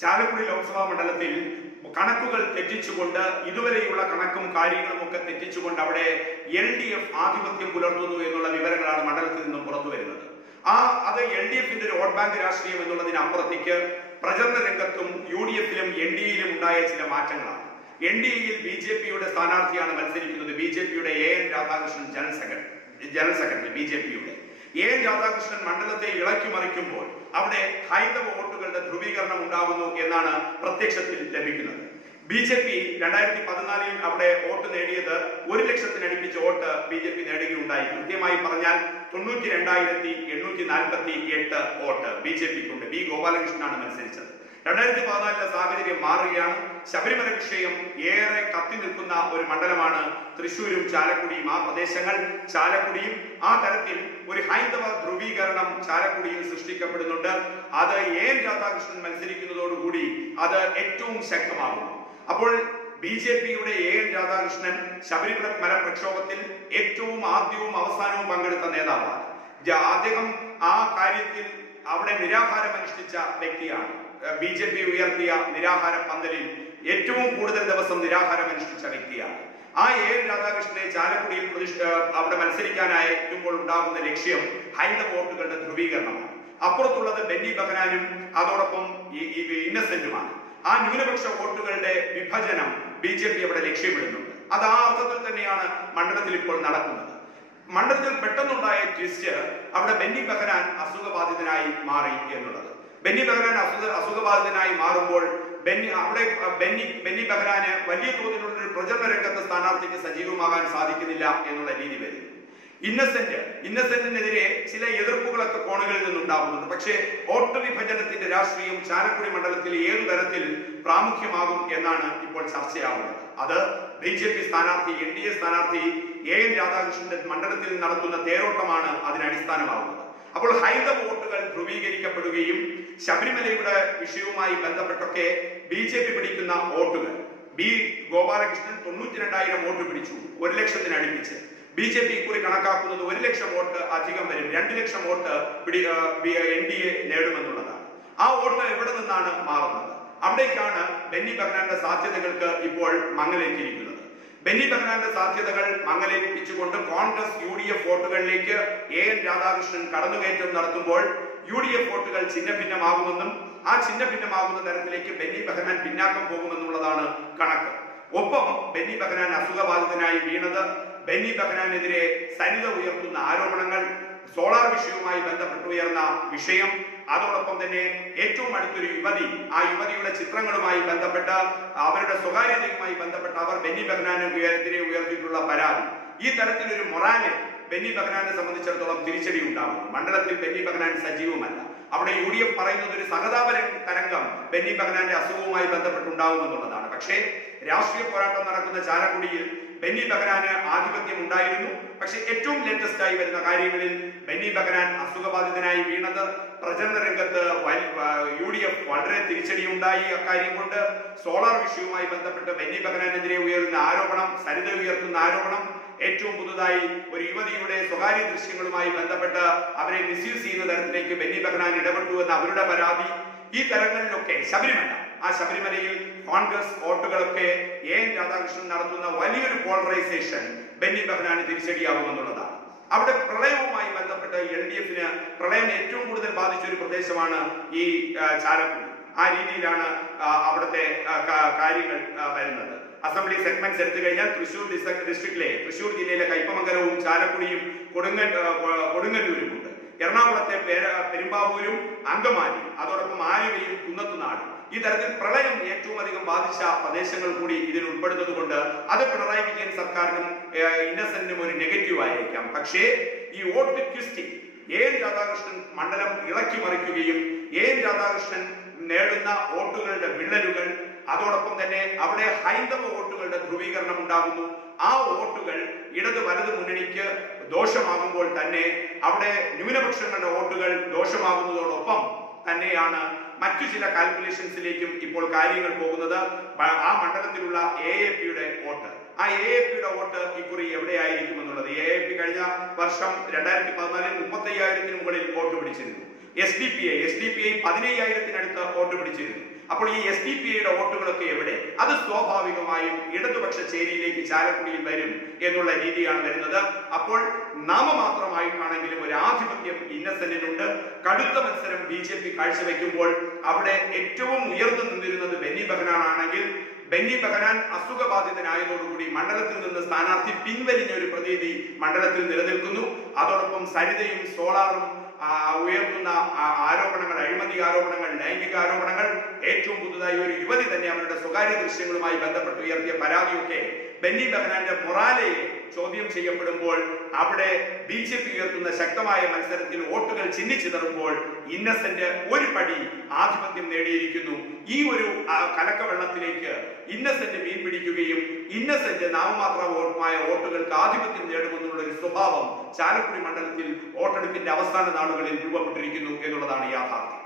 ചാലക്കുടി ലോക്സഭാ മണ്ഡലത്തിൽ കണക്കുകൾ തെറ്റിച്ചുകൊണ്ട് ഇതുവരെയുള്ള കണക്കും കാര്യങ്ങളും ഒക്കെ തെറ്റിച്ചുകൊണ്ട് അവിടെ എൽ ഡി എഫ് ആധിപത്യം പുലർത്തുന്നു എന്നുള്ള വിവരങ്ങളാണ് മണ്ഡലത്തിൽ നിന്നും പുറത്തു വരുന്നത്. ആ അത് എൽ ഡി എഫിന്റെ ഒരു വോട്ട് ബാങ്ക് രാഷ്ട്രീയം എന്നുള്ളതിനപ്പുറത്തേക്ക് പ്രചരണ രംഗത്തും യു ഡി എഫിലും എൻ ഡി എയിലും ഉണ്ടായ ചില മാറ്റങ്ങളാണ്. എൻ ഡി എയിൽ ബി ജെ പിയുടെ സ്ഥാനാർത്ഥിയാണ് മത്സരിക്കുന്നത്. ബി ജെ പിയുടെ A N Radhakrishnan general secretary general secretary B J പിയുടെ. എ രാധാകൃഷ്ണൻ മണ്ഡലത്തെ ഇളക്കി മറിക്കുമ്പോൾ അവിടെ ഹൈന്ദവ വോട്ടുകളുടെ ധ്രുവീകരണം ഉണ്ടാകുന്നു എന്നാണ് പ്രത്യക്ഷത്തിൽ ലഭിക്കുന്നത്. ബി ജെ പി രണ്ടായിരത്തി പതിനാലിൽ അവിടെ വോട്ട് നേടിയത് ഒരു ലക്ഷത്തിനടുപ്പിച്ച് വോട്ട് ബി ജെ പി നേടുകയുണ്ടായി. കൃത്യമായി പറഞ്ഞാൽ തൊണ്ണൂറ്റി രണ്ടായിരത്തി എണ്ണൂറ്റി നാൽപ്പത്തി എട്ട് വോട്ട് ബി ജെ പിക്കുണ്ട്. ബി ഗോപാലകൃഷ്ണനാണ് മത്സരിച്ചത്. രണ്ടായിരത്തി പതിനാലിലെ സാഹചര്യം മാറുകയാണ്. ശബരിമല വിഷയം ഏറെ കത്തി നിൽക്കുന്ന ഒരു മണ്ഡലമാണ് തൃശൂരും ചാലക്കുടിയും ആ പ്രദേശങ്ങൾ. ചാലക്കുടിയും ആ തരത്തിൽ ഒരു ഹൈന്ദവ ധ്രുവീകരണം ചാലക്കുടിയിൽ സൃഷ്ടിക്കപ്പെടുന്നുണ്ട്. അത് എൻ രാധാകൃഷ്ണൻ മത്സരിക്കുന്നതോടുകൂടി അത് ഏറ്റവും ശക്തമാകും അപ്പോൾ ബി ജെ പിയുടെ എ എൻ രാധാകൃഷ്ണൻ ശബരിമല മല പ്രക്ഷോഭത്തിൽ ഏറ്റവും ആദ്യവും അവസാനവും പങ്കെടുത്ത നേതാവാണ്. അദ്ദേഹം ആ കാര്യത്തിൽ അവിടെ നിരാഹാരം അനുഷ്ഠിച്ച വ്യക്തിയാണ്. ബി ജെ പി ഉയർത്തിയ നിരാഹാര പന്തലിൽ ഏറ്റവും കൂടുതൽ ദിവസം നിരാഹാരം അനുഷ്ഠിച്ച വ്യക്തിയാണ്. ആ എ എൻ രാധാകൃഷ്ണനെ ചാലക്കുടിയിൽ പ്രതിഷ്ഠ അവിടെ മത്സരിക്കാനായിരിക്കുമ്പോൾ ഉണ്ടാകുന്ന ലക്ഷ്യം ഹൈന്ദവ വോട്ടുകളുടെ ധ്രുവീകരണമാണ്. അപ്പുറത്തുള്ളത് ബെന്നി ബഹനാനും അതോടൊപ്പം ഇന്നസെന്റുമാണ്. ആ ന്യൂനപക്ഷ വോട്ടുകളുടെ വിഭജനം ബി ജെ പി അവിടെ ലക്ഷ്യമിടുന്നുണ്ട്. അത് ആ അർത്ഥത്തിൽ തന്നെയാണ് മണ്ഡലത്തിൽ ഇപ്പോൾ നടക്കുന്നത്. മണ്ഡലത്തിൽ പെട്ടെന്നുണ്ടായ ട്വിസ്റ്റ് അവിടെ ബെന്നി ബഹനാൻ അസുഖബാധിതനായി മാറി എന്നുള്ളത്. ബെന്നി ബഹ്റാൻ അസുഖ അസുഖബാധിതനായി മാറുമ്പോൾ ബെന്നി അവിടെ ബെന്നി ബെന്നി ബഹ്റാന് വലിയ തോതിലുള്ള ഒരു പ്രചരണ രംഗത്ത് സ്ഥാനാർത്ഥിക്ക് സജീവമാകാൻ സാധിക്കുന്നില്ല എന്നുള്ള രീതി വരുന്നു ഇന്നസെന്റ് ഇന്നസെന്റിനെതിരെ ചില എതിർപ്പുകളൊക്കെ കോണുകളിൽ നിന്നുണ്ടാകുന്നുണ്ട്. പക്ഷേ വോട്ട് വിഭജനത്തിന്റെ രാഷ്ട്രീയം ചാലക്കുടി മണ്ഡലത്തിൽ ഏതു തരത്തിൽ പ്രാമുഖ്യമാകും എന്നാണ് ഇപ്പോൾ ചർച്ചയാവുന്നത്. അത് ബി ജെ പി സ്ഥാനാർത്ഥി എൻ ഡി എ സ്ഥാനാർത്ഥി എ എൻ രാധാകൃഷ്ണന്റെ മണ്ഡലത്തിൽ നടത്തുന്ന തേരോട്ടമാണ് അതിനടിസ്ഥാനമാവുന്നത് അപ്പോൾ ഹൈന്ദവ വോട്ടുകൾ ധ്രുവീകരിക്കപ്പെടുകയും ശബരിമലയുടെ വിഷയവുമായി ബന്ധപ്പെട്ടൊക്കെ ബി ജെ പി പിടിക്കുന്ന വോട്ടുകൾ. ബി ഗോപാലകൃഷ്ണൻ തൊണ്ണൂറ്റി രണ്ടായിരം വോട്ട് പിടിച്ചു ഒരു ലക്ഷത്തിന് അടുപ്പിച്ച്. ബി ജെ പി ഇക്കുറി കണക്കാക്കുന്നത് ഒരു ലക്ഷം വോട്ട് അധികം വരും രണ്ട് ലക്ഷം വോട്ട് പിടി എൻ ഡി എ നേടുമെന്നുള്ളതാണ്. ആ വോട്ട് എവിടെ നിന്നാണ് മാറുന്നത്? അവിടേക്കാണ് ബെന്നി ബെർണാന്റെ സാധ്യതകൾക്ക് ഇപ്പോൾ മങ്ങലേറ്റിരിക്കുന്നത്. ബെന്നി ബെഹനാന്റെ സാധ്യതകൾ മങ്ങലേൽപ്പിച്ചുകൊണ്ട് കോൺഗ്രസ് യു ഡി എഫ് വോട്ടുകളിലേക്ക് എ എൻ രാധാകൃഷ്ണൻ കടന്നുകയറ്റം നടത്തുമ്പോൾ യു ഡി എഫ് വോട്ടുകൾ ചിഹ്ന ഭിന്നമാകുമെന്നും ആ ചിഹ്ന ഭിന്നമാകുന്ന തരത്തിലേക്ക് ബെന്നി ബെഹനാൻ പിന്നാക്കം പോകുമെന്നുള്ളതാണ് കണക്ക്. ഒപ്പം ബെന്നി ബഹനാൻ അസുഖബാധിതനായി വീണത് ബെന്നി ബഹനാനെതിരെ സരിത ഉയർത്തുന്ന ആരോപണങ്ങൾ സോളാർ വിഷയവുമായി ബന്ധപ്പെട്ട് ഉയർന്ന വിഷയം. അതോടൊപ്പം തന്നെ ഏറ്റവും അടുത്തൊരു യുവതി ആ യുവതിയുടെ ചിത്രങ്ങളുമായി ബന്ധപ്പെട്ട് അവരുടെ സ്വകാര്യതയുമായി ബന്ധപ്പെട്ട് അവർ ബെന്നി ബെഹനാന് എതിരെ ഉയർത്തിയിട്ടുള്ള പരാതി. ഈ തരത്തിലൊരു മൊറാന് ബെന്നി ബഹനാനെ സംബന്ധിച്ചിടത്തോളം തിരിച്ചടി ഉണ്ടാകുന്നു മണ്ഡലത്തിൽ ബെന്നി ബഹനാൻ സജീവമല്ല. അവിടെ യു ഡി എഫ് പറയുന്നത് ഒരു സഹതാപ ബെന്നി ബഹനാന്റെ അസുഖവുമായി ബന്ധപ്പെട്ടുണ്ടാകുമെന്നുള്ളതാണ് പക്ഷേ രാഷ്ട്രീയ പോരാട്ടം നടക്കുന്ന ചാലക്കുടിയിൽ ബെന്നി ബഹനാന് ആധിപത്യം ഉണ്ടായിരുന്നു. പക്ഷെ ഏറ്റവും ലേറ്റസ്റ്റ് ആയി വരുന്ന കാര്യങ്ങളിൽ ബെന്നി ബഹനാൻ അസുഖബാധിതനായി വീണത് പ്രചരണ രംഗത്ത് യു ഡി എഫ് വളരെ തിരിച്ചടിയുണ്ടായി അക്കാര്യം കൊണ്ട്. സോളാർ വിഷയവുമായി ബന്ധപ്പെട്ട് ബെന്നി ബഹനാനെതിരെ ഉയരുന്ന ആരോപണം സരിത ഉയർത്തുന്ന ആരോപണം ഏറ്റവും പുതുതായി ഒരു യുവതിയുടെ സ്വകാര്യ ദൃശ്യങ്ങളുമായി ബന്ധപ്പെട്ട് അവരെ മിസ്യൂസ് ചെയ്യുന്ന തരത്തിലേക്ക് ബെന്നി ബഹനാൻ ഇടപെട്ടു എന്ന അവരുടെ പരാതി ഈ തരങ്ങളിലൊക്കെ ശബരിമല. ആ ശബരിമലയിൽ കോൺഗ്രസ് വോട്ടുകളൊക്കെ എ എൻ രാധാകൃഷ്ണൻ നടത്തുന്ന വലിയൊരു പോളറൈസേഷൻ ബെന്നി ബെഹനാന് തിരിച്ചടിയാകുമെന്നുള്ളതാണ് അവിടെ പ്രളയവുമായി ബന്ധപ്പെട്ട് എൽ ഡി എഫിന് പ്രളയം ഏറ്റവും കൂടുതൽ ബാധിച്ച ഒരു പ്രദേശമാണ് ഈ ചാലക്കുടി. ആ രീതിയിലാണ് അവിടുത്തെ കാര്യങ്ങൾ വരുന്നത്. അസംബ്ലി സെഗ്മെന്റ്സ് എടുത്തു കഴിഞ്ഞാൽ തൃശൂർ ഡിസ്ട്രിക്റ്റിലെ തൃശൂർ ജില്ലയിലെ കൈപ്പമംഗലവും ചാലക്കുടിയും കൊടുങ്ങ കൊടുങ്ങല്ലൂരും ഉണ്ട് എറണാകുളത്തെ പേര പെരുമ്പാവൂരും അങ്കമാലി അതോടൊപ്പം ആലുവയും കുന്നത്തുനാട് ഈ തരത്തിൽ പ്രളയം ഏറ്റവും അധികം ബാധിച്ച പ്രദേശങ്ങൾ കൂടി ഇതിൽ ഉൾപ്പെടുന്നത് കൊണ്ട് അത് പിണറായി വിജയൻ സർക്കാരിനും ഇന്നസെന്റിനും ഒരു നെഗറ്റീവ് ആയിരിക്കാം പക്ഷേ ഈ vote twisting A N Radhakrishnan മണ്ഡലം ഇളക്കി മറിക്കുകയും എൻ രാധാകൃഷ്ണൻ നേടുന്ന വോട്ടുകളുടെ വിള്ളലുകൾ അതോടൊപ്പം തന്നെ അവിടെ ഹൈന്ദവ വോട്ടുകളുടെ ധ്രുവീകരണം ഉണ്ടാകുന്നു. ആ വോട്ടുകൾ ഇടത് വലത് മുന്നണിക്ക് ദോഷമാകുമ്പോൾ തന്നെ അവിടെ ന്യൂനപക്ഷങ്ങളുടെ വോട്ടുകൾ ദോഷമാകുന്നതോടൊപ്പം തന്നെയാണ് മറ്റു ചില കാൽക്കുലേഷൻസിലേക്കും ഇപ്പോൾ കാര്യങ്ങൾ പോകുന്നത്. ആ മണ്ഡലത്തിലുള്ള എ എ പിയുടെ വോട്ട്. ആ എ എ പിയുടെ വോട്ട് ഇക്കുറി എവിടെയായിരിക്കും എന്നുള്ളത് എ എ പി കഴിഞ്ഞ വർഷം രണ്ടായിരത്തി പതിനാലിൽ മുപ്പത്തി അയ്യായിരത്തിന് മുകളിൽ വോട്ട് പിടിച്ചിരുന്നു. S D P I S D P I പതിനയ്യായിരത്തിനടുത്ത് vote പിടിച്ചിരുന്നു. അപ്പോൾ ഈ എസ് ഡി പി ഐയുടെ വോട്ടുകളൊക്കെ എവിടെ? അത് സ്വാഭാവികമായും ഇടതുപക്ഷ ചേരിയിലേക്ക് ചാലക്കുടിയിൽ വരും എന്നുള്ള രീതിയാണ് വരുന്നത്. അപ്പോൾ നാമമാത്രമായിട്ടാണെങ്കിലും ഒരു ആധിപത്യം ഇന്നസെന്റിനുണ്ട്. കടുത്ത മത്സരം ബി ജെ പി കാഴ്ചവെക്കുമ്പോൾ അവിടെ ഏറ്റവും ഉയർന്നു നിന്നിരുന്നത് ബെന്നി ബെഹനാനാണെങ്കിൽ ബെന്നി ബഹനാൻ അസുഖബാധിതനായതോടുകൂടി മണ്ഡലത്തിൽ നിന്ന് സ്ഥാനാർത്ഥി പിൻവലിഞ്ഞ ഒരു പ്രതീതി മണ്ഡലത്തിൽ നിലനിൽക്കുന്നു. അതോടൊപ്പം സരിതയും സോളാറും ഉയർത്തുന്ന ആരോപണങ്ങൾ അഴിമതി ആരോപണങ്ങൾ ലൈംഗിക ആരോപണങ്ങൾ ഏറ്റവും പുതുതായി ഒരു യുവതി തന്നെ അവരുടെ സ്വകാര്യ ദൃശ്യങ്ങളുമായി ബന്ധപ്പെട്ട് ഉയർത്തിയ പരാതിയൊക്കെ ബെന്നി ബെഹനാന്റെ മൊറാലയെ ചോദ്യം ചെയ്യപ്പെടുമ്പോൾ അവിടെ ബി ജെ പി ഉയർത്തുന്ന ശക്തമായ മത്സരത്തിൽ വോട്ടുകൾ ചിന്നിച്ചിതറുമ്പോൾ ഇന്നസെന്റ് ഒരു പടി ആധിപത്യം നേടിയിരിക്കുന്നു. ഈ ഒരു കലക്കവെള്ളത്തിലേക്ക് ഇന്നസെന്റ് മീൻ പിടിക്കുകയും ഇന്നസെന്റ് നാമമാത്ര വോട്ടുമായ വോട്ടുകൾക്ക് ആധിപത്യം നേടുമെന്നുള്ള ഒരു സ്വഭാവം ചാലക്കുടി മണ്ഡലത്തിൽ വോട്ടെടുപ്പിന്റെ അവസാന നാളുകളിൽ രൂപപ്പെട്ടിരിക്കുന്നു എന്നുള്ളതാണ് യാഥാർത്ഥ്യം.